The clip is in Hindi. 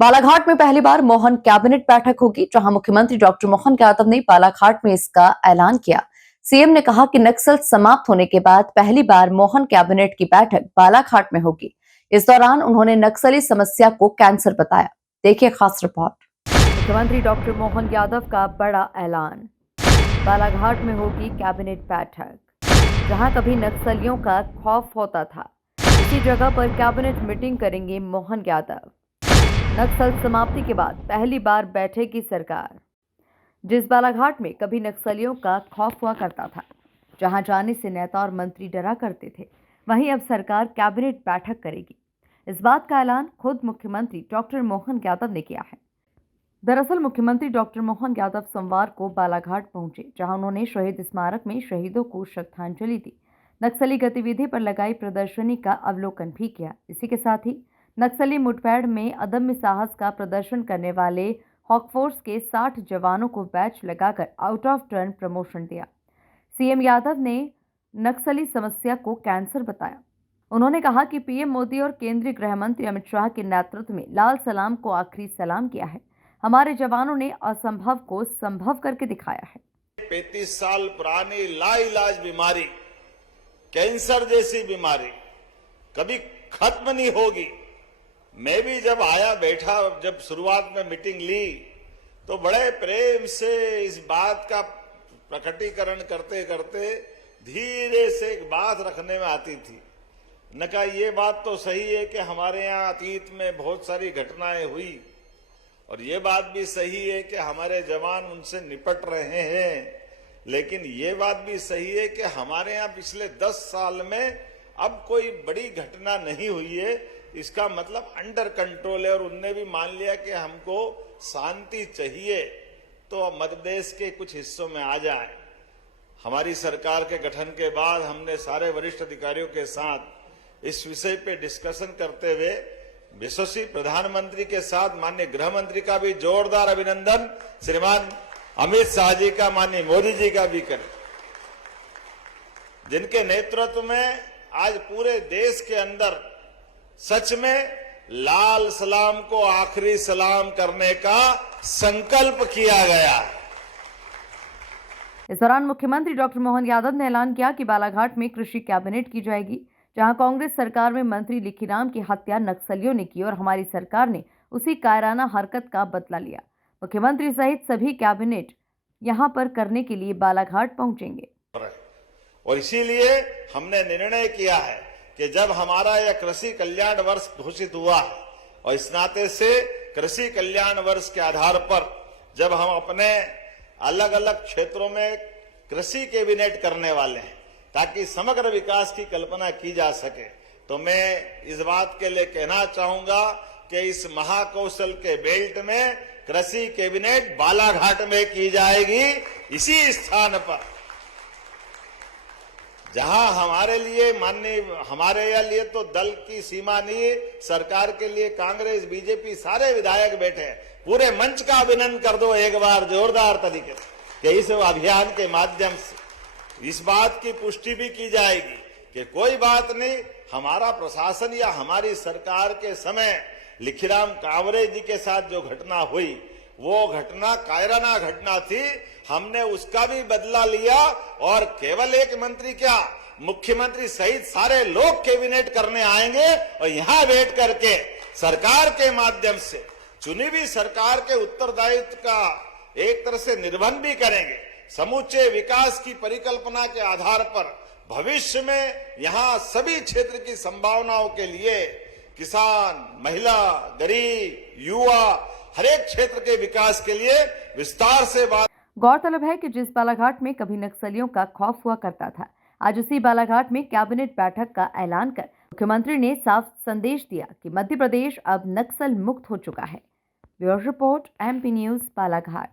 बालाघाट में पहली बार मोहन कैबिनेट बैठक होगी, जहां मुख्यमंत्री डॉक्टर मोहन यादव ने बालाघाट में इसका ऐलान किया। सीएम ने कहा कि नक्सल समाप्त होने के बाद पहली बार मोहन कैबिनेट की बैठक बालाघाट में होगी। इस दौरान उन्होंने नक्सली समस्या को कैंसर बताया। देखिए खास रिपोर्ट। मुख्यमंत्री डॉक्टर मोहन यादव का बड़ा ऐलान। बालाघाट में होगी कैबिनेट बैठक। जहां कभी नक्सलियों का खौफ होता था, इसी जगह पर कैबिनेट मीटिंग करेंगे मोहन यादव। नक्सल समाप्ति के बाद पहली बार बैठेगी सरकार। जिस बालाघाट में कभी नक्सलियों का खौफ हुआ करता था, जहां जाने से नेता और मंत्री डरा करते थे, वहीं अब सरकार कैबिनेट बैठक करेगी। इस बात का ऐलान खुद मुख्यमंत्री डॉक्टर मोहन यादव ने किया है। दरअसल मुख्यमंत्री डॉक्टर मोहन यादव सोमवार को बालाघाट पहुंचे, जहां उन्होंने शहीद स्मारक में शहीदों को श्रद्धांजलि दी। नक्सली गतिविधि पर लगाई प्रदर्शनी का अवलोकन भी किया। इसी के साथ ही नक्सली मुठभेड़ में अदम्य साहस का प्रदर्शन करने वाले हॉकफोर्स के 60 जवानों को बैच लगाकर आउट ऑफ टर्न प्रमोशन दिया। सीएम यादव ने नक्सली समस्या को कैंसर बताया। उन्होंने कहा कि पीएम मोदी और केंद्रीय गृह मंत्री अमित शाह के नेतृत्व में लाल सलाम को आखिरी सलाम किया है। हमारे जवानों ने असंभव को संभव करके दिखाया है। 35 साल पुरानी लाइलाज बीमारी, कैंसर जैसी बीमारी कभी खत्म नहीं होगी। मैं भी जब आया बैठा, जब शुरुआत में मीटिंग ली तो बड़े प्रेम से इस बात का प्रकटीकरण करते करते धीरे से एक बात रखने में आती थी। न कहा ये बात तो सही है कि हमारे यहाँ अतीत में बहुत सारी घटनाएं हुई और ये बात भी सही है कि हमारे जवान उनसे निपट रहे हैं, लेकिन ये बात भी सही है कि हमारे यहाँ पिछले 10 साल में अब कोई बड़ी घटना नहीं हुई है। इसका मतलब अंडर कंट्रोल है और उनने भी मान लिया कि हमको शांति चाहिए तो मध्य प्रदेश के कुछ हिस्सों में आ जाए। हमारी सरकार के गठन के बाद हमने सारे वरिष्ठ अधिकारियों के साथ इस विषय पे डिस्कशन करते हुए यशस्वी प्रधानमंत्री के साथ माननीय गृह मंत्री का भी जोरदार अभिनंदन, श्रीमान अमित शाह जी का, माननीय मोदी जी का भी करें, जिनके नेतृत्व में आज पूरे देश के अंदर सच में लाल सलाम को आखिरी सलाम करने का संकल्प किया गया। इस दौरान मुख्यमंत्री डॉक्टर मोहन यादव ने ऐलान किया कि बालाघाट में कृषि कैबिनेट की जाएगी, जहां कांग्रेस सरकार में मंत्री लिखीराम की हत्या नक्सलियों ने की और हमारी सरकार ने उसी कायराना हरकत का बदला लिया। मुख्यमंत्री सहित सभी कैबिनेट यहां पर करने के लिए बालाघाट पहुंचेंगे और इसीलिए हमने निर्णय किया है कि जब हमारा यह कृषि कल्याण वर्ष घोषित हुआ और इस नाते से कृषि कल्याण वर्ष के आधार पर जब हम अपने अलग अलग क्षेत्रों में कृषि कैबिनेट करने वाले हैं ताकि समग्र विकास की कल्पना की जा सके, तो मैं इस बात के लिए कहना चाहूंगा कि इस महाकौशल के बेल्ट में कृषि कैबिनेट बालाघाट में की जाएगी, इसी स्थान पर जहां हमारे लिए हमारे लिए तो दल की सीमा नहीं, सरकार के लिए कांग्रेस बीजेपी सारे विधायक बैठे हैं। पूरे मंच का अभिनंदन कर दो एक बार जोरदार तरीके से कि इस अभियान के माध्यम से इस बात की पुष्टि भी की जाएगी कि कोई बात नहीं, हमारा प्रशासन या हमारी सरकार के समय लिखीराम कांवरे जी के साथ जो घटना हुई वो घटना कायराना घटना थी। हमने उसका भी बदला लिया और केवल एक मंत्री क्या, मुख्यमंत्री सहित सारे लोग कैबिनेट करने आएंगे और यहां बैठ करके सरकार के माध्यम से चुनी हुई सरकार के उत्तरदायित्व का एक तरह से निर्वहन भी करेंगे। समूचे विकास की परिकल्पना के आधार पर भविष्य में यहां सभी क्षेत्र की संभावनाओं के लिए किसान, महिला, गरीब, युवा, हर एक क्षेत्र के विकास के लिए विस्तार से बात। गौरतलब है कि जिस बालाघाट में कभी नक्सलियों का खौफ हुआ करता था, आज उसी बालाघाट में कैबिनेट बैठक का ऐलान कर मुख्यमंत्री ने साफ संदेश दिया कि मध्य प्रदेश अब नक्सल मुक्त हो चुका है। Bureau report, MP news, Balaghat.